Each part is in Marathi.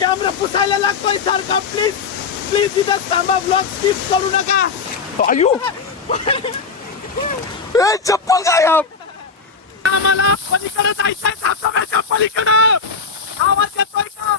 कॅमेरा पुसायला लागतोय सारखा. प्लीज प्लीज इथं थांबा, ब्लॉग स्किप करू नका. आयु चप्पल गायब. आम्हाला पलीकडे जायचंय, धबधब्याच्या पलीकडं. आवाज येतोय का?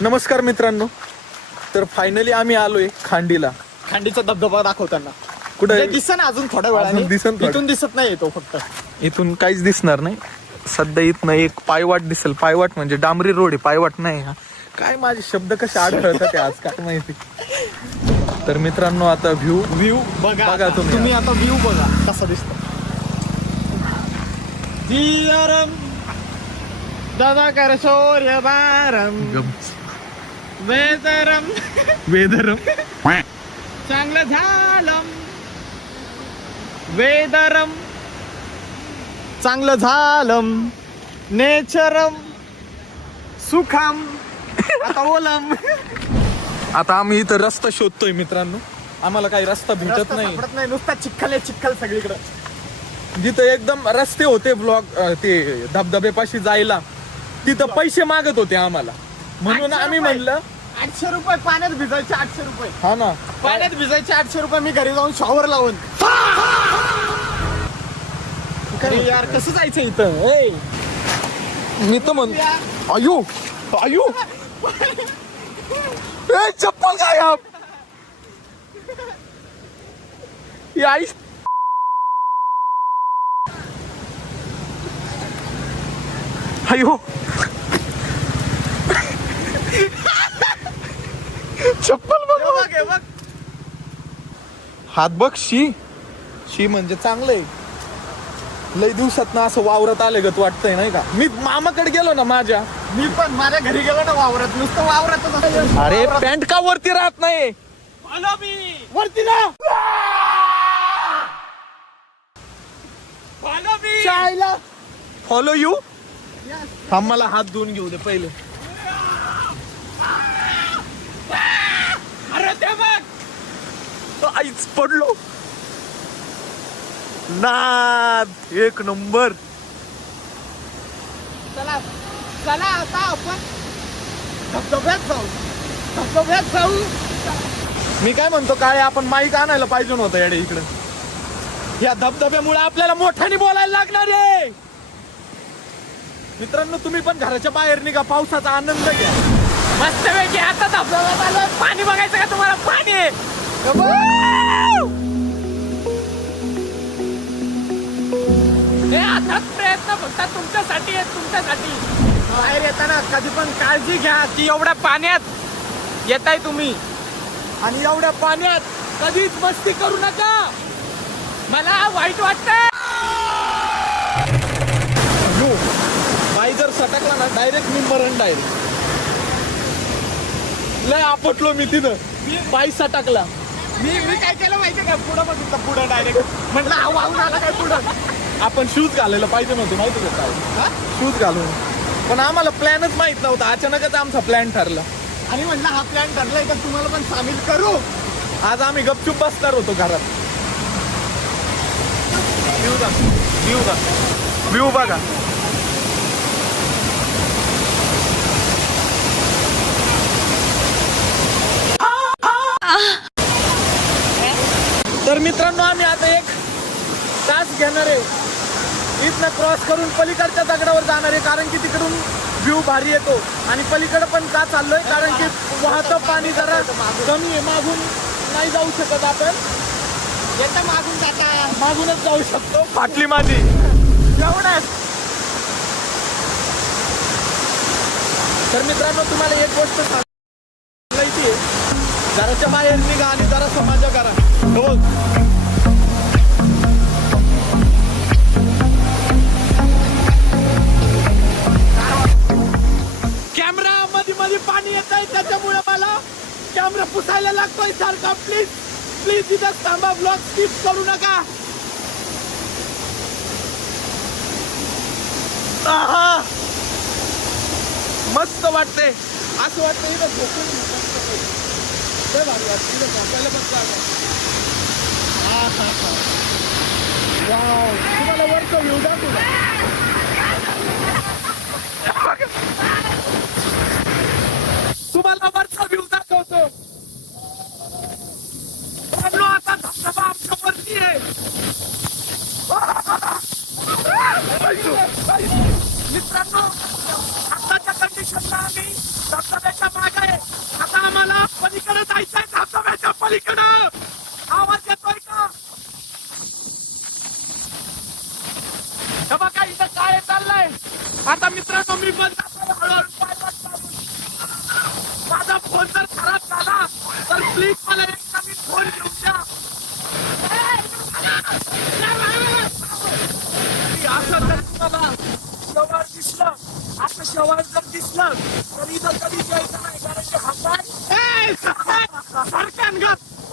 नमस्कार मित्रांनो, तर फायनली आम्ही आलोय खांडीला. खांडीचा धबधबा दाखवताना कुठे दिसन अजून थोड्या वेळाने दिसन, इथून दिसत नाही तो फक्त. इथून काहीच दिसणार नाही सध्या. इथनं एक पायवाट दिसेल. पायवाट म्हणजे डांबरी रोड आहे, पायवाट नाही. हा काय माझे शब्द कसे आढळतात ते आज काय माहिती. तर मित्रांनो आता व्ह्यू बघा तुम्ही आता व्ह्यू बघा कसा दिसतो. जियरम दादा कर शौर्य बारम वेदरम चांगलं झालं. वेदरम चांगलं झालं. नेचरम सुखम आता ओलम. आता आम्ही इथं रस्ता शोधतोय मित्रांनो. आम्हाला काही रस्ता भेटत नाही. नुसता चिखल आहे, चिखल सगळीकडे. जिथं एकदम रस्ते होते ब्लॉक ते धबधब्यापाशी जायला, तिथं पैसे मागत होते आम्हाला. म्हणून आम्ही म्हणलं 800 रुपये पाण्यात भिजायचे. 800 रुपये हा ना, पाण्यात भिजायचे. 800 रुपये मी घरी जाऊन शॉवर लावून. अरे यार कसं जायचं इथं. ए, मी तर म्हणतो आयु चप्पल गायब. आई अयो चप्पल बघ. हे बघ. हात बघ. शी म्हणजे चांगलंय. लय दिवसात ना असं वावरत आले गत वाटतंय नाही का. मी मामाकडे गेलो ना माझ्या, मी पण माझ्या घरी गेलो ना वावरात, नुसतं वावरातच. अरे पॅन्ट का वरती राहत नाही. आलो मी वरती ना. आलो मी शाळेला. Follow you. थांब मला हात धुवून घेऊ दे पहिले. अरे ते बघ. आईच पडलो. नाद एक नंबर. चला चला आता आपण धबधब्यात जाऊ. मी काय म्हणतो, काय आपण माईक आणायला पाहिजे नव्हतं येडे इकडे. या धबधब्यामुळे आपल्याला मोठ्याने बोलायला लागणार आहे. मित्रांनो तुम्ही पण घराच्या बाहेर निघा, पावसाचा आनंद घ्या. मस्त पैकी आता धबधब्यात आलोय. पाणी बघायचं का तुम्हाला. पाणी हे आता प्रयत्न फक्त तुमच्यासाठी आहे, तुमच्यासाठी. बाहेर येताना कधी पण काळजी घ्या की एवढ्या पाण्यात येताय तुम्ही, आणि एवढ्या पाण्यात कधीच मस्ती करू नका. मला वाईट वाटतंय. बाई जर सटकला ना डायरेक्ट मी मरण. डायरेक्ट लय आपटलो मी तिथं. बाई सटकला. मी काय केलं माहितीये का, पुढं बघितलं. पुढं डायरेक्ट म्हटलं हा वाहून आला काय पुढं. आपण शूज घालायला पाहिजे नव्हते माहिती का. शूज घालून, पण आम्हाला प्लॅनच माहित नव्हता. अचानकच आमचा प्लॅन ठरला आणि म्हणलं हा प्लॅन ठरलाय तर तुम्हाला पण सामील करू. आज आम्ही गपचूप बसणार होतो घरात. व्ह्यू बघा. तर मित्रांनो आम्ही आता एक तास घेणार आहे. इथनं क्रॉस करून पलीकडच्या दगडावर जाणार आहे, कारण की तिकडून व्ह्यू भारी येतो. आणि पलीकडे पण का चाललोय, कारण की वाहतं पाणी जरा कमी आहे. मागून नाही जाऊ शकत आपण. येतं मागून जाता, मागूनच जाऊ शकतो. फाटली माझी एवढंच. तर मित्रांनो तुम्हाला एक गोष्ट सांगायची आहे, घराच्या बाहेर निघा आणि जरा समाजा करा. हो कॅमेरा मध्ये पाणी येत आहे, त्याच्यामुळे मला कॅमेरा पुसायला लागतोय सारखा. प्लीज प्लीज इथं थांबा, ब्लॉग स्किप करू नका. मस्त वाटते. असं वाटतं इथं झोपून लय भारी वाटतं. इथं झोपायला पण जागा. तुम्हाला वरचं व्ह्यू दाखवू का? तुम्हाला वरचा व्ह्यू दाखवतो. मित्रांनो, आता धबधबा आमच्या वरती आहे. मित्रांनो, आताच्या कंडिशनला आम्ही धबधब्याच्या मागे आहे. आता आम्हाला पलीकडे जायचंय, धबधब्याच्या पलीकडं. आवाज येतोय का? हे बघा इथं काय चाललंय. आता मित्रांनो, मी बंद करतो हळूहळू पायवाट चालू. माझा फोन जर खराब झाला तर प्लीज मला एक नवीन फोन घेऊन द्या. असं जर तुम्हाला शेवाळ दिसलं, असं शेवाळ जर दिसलं तर इथं कधी जायचं नाही, कारण की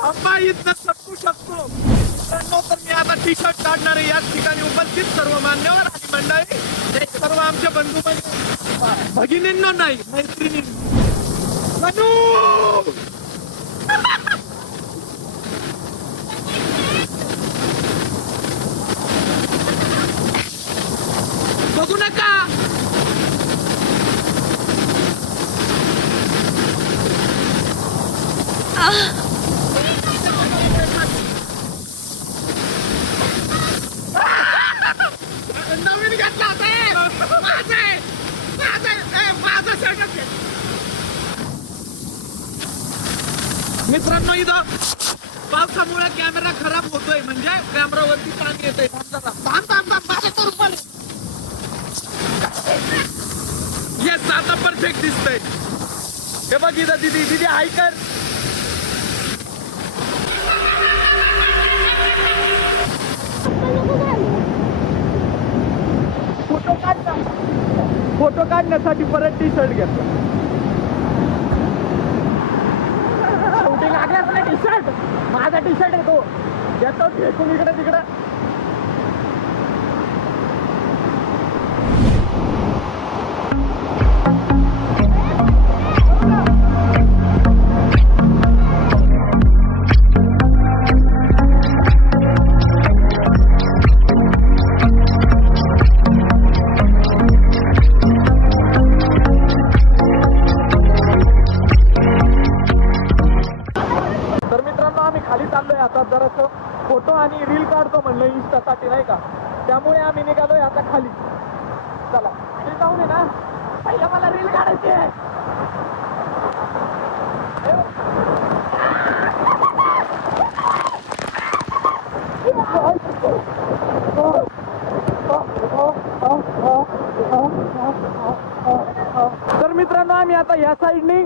हंबा इथं सटकू शकतो. मित्रांनो, तर मी आता टी शर्ट काढणार आहे. याच ठिकाणी उपस्थित सर्व मान्यवर आणि मंडळी, हे सर्व आमचे बंधू म्हणजे भगिनींना नाही, मैत्रिणींना. मनू बघू नका. नवीन घेतला होता. माझा शर्ट. मित्रांनो, इथं पावसामुळे कॅमेरा खराब होतोय, म्हणजे कॅमेरावरती पाणी येतंय. येस, आता परफेक्ट दिसतंय. हे बघ इथं दीदी, दीदी हाय कर. फोटो काढण्यासाठी परत टी शर्ट घेतला. शूटिंग लागल्याच नाही. टी शर्ट माझा टी शर्ट आहे, तो घेतो फेकून इकडे तिकडे. आता जरासं फोटो आणि रील काढतो म्हणलं इंस्टासाठी, नाही का, त्यामुळे आम्ही निघालोय आता खाली. चला रील जाऊन ना, पहिला मला रील काढायची आहे. तर मित्रांनो, आम्ही आता या साईडनी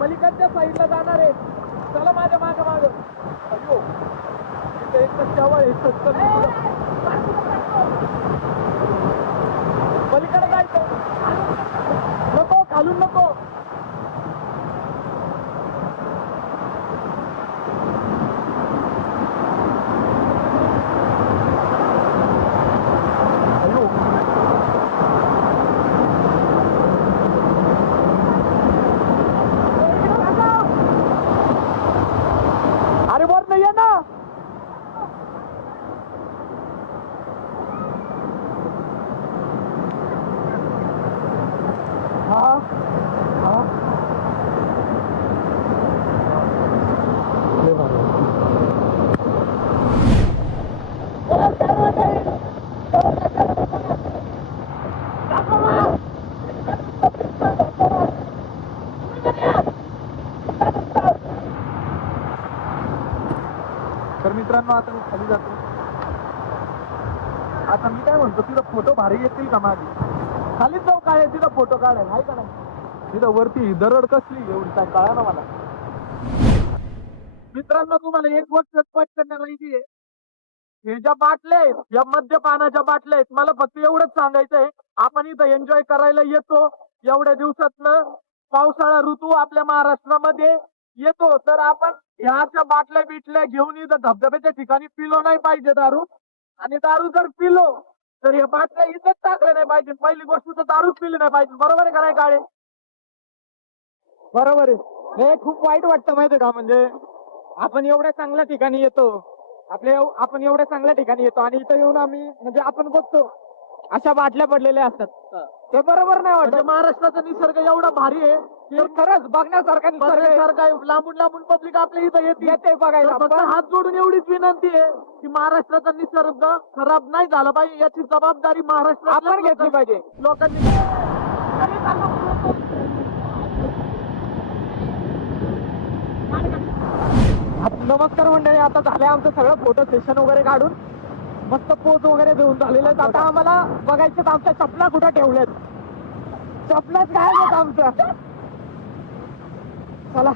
पलीकडच्या साईडला जाणार आहे. चला माझ्या मागं मागं. अयो, इथे एक जवळ पलीकडे जायचं. नको, खालून नको. तर मित्रांनो, आता मी खाली जातो. आता मी काय म्हणतो, तिथं फोटो भारी येतील का माझी? खालीच जाऊ काय तिथं फोटो काढायला, आहे का नाही? तिथं वरती दरड कसली एवढी काय कळा ना मला. मित्रांनो, तुम्हाला एक गोष्ट स्पष्ट करण्याला पाहिजे, हे ज्या बाटल्या आहेत, या मद्यपानाच्या बाटल्या आहेत, मला फक्त एवढंच सांगायचंय, आपण इथं एन्जॉय करायला येतो. एवढ्या दिवसातनं पावसाळा ऋतू आपल्या महाराष्ट्रामध्ये येतो, तर आपण ह्याच्या बाटल्या बिटल्या घेऊन इथं धबधब्याच्या ठिकाणी पिलो नाही पाहिजे दारू. आणि दारू जर पिलो तर या बाटल्या इथंच टाकल्या नाही पाहिजे. पहिली गोष्ट तर दारूच पिली नाही पाहिजे. बरोबर आहे का नाही काळे? बरोबर आहे. हे खूप वाईट वाटतं माहितीये का, म्हणजे आपण एवढ्या चांगल्या ठिकाणी येतो आपण एवढ्या चांगल्या ठिकाणी येतो आणि इथं येऊन आम्ही म्हणजे आपण बघतो अशा बाटल्या पडलेल्या असतात ते बरोबर नाही वाटत. महाराष्ट्राचा निसर्ग एवढा भारी आहे तर खरंच बघण्यासारखा निसर्ग आहे. लांबून लांबून पब्लिक आपल्या इथं येते बघायला. फक्त पण हात जोडून एवढीच विनंती आहे की महाराष्ट्राचा निसर्ग खराब नाही झाला पाहिजे याची जबाबदारी महाराष्ट्र आपण घेतली पाहिजे. लोकांनी. नमस्कार मंडळी, आता झालंय आमचं सगळं फोटो सेशन वगैरे काढून मस्त पोज वगैरे देऊन झालेलं आहे. आता आम्हाला बघायचं आमच्या चपला कुठं ठेवल्यात. चपलाच काय आहेत आमचं. चला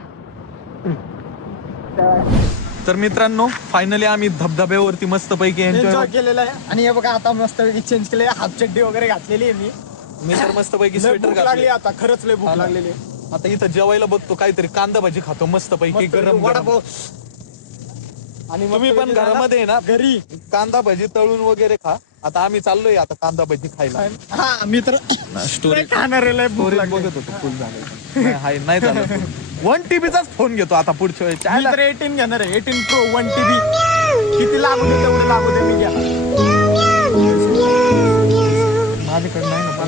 तर मित्रांनो फायनली आम्ही धबधब्यावरती मस्त पैकी एन्जॉय केलेलं आहे. आणि हे बघा आता मस्त चेंज केले, हाफ चड्डी वगैरे घातलेली आहे मी तर मस्त पैकी लय स्वेटर भूक घातली. लागली आता, खरंच लय भूक लागलेली आहे. आता इथं जेवायला बघतो काहीतरी कांदा भाजी खातो मस्त पैकी मस्त गरम गरम. वडापाव. आणि तुम्ही पण मस्तपैकी घरामध्ये आहे ना घरी कांदा भजी तळून वगैरे खा. आता आम्ही चाललोय आता कांदा भजी खायला. हा मी तर स्टोरी खाणार आहे, लय भूक स्टोरी लागली. बघत होतो फुल झालं नाही झालं 1 TB फोन घेतो आता पुढच्या वेळी मी तर 18 घेणार आहे, 18 Pro 1 TB. किती लागू दे तेवढे लागू दे, मी घेणार. माझ्याकडे नाही ना.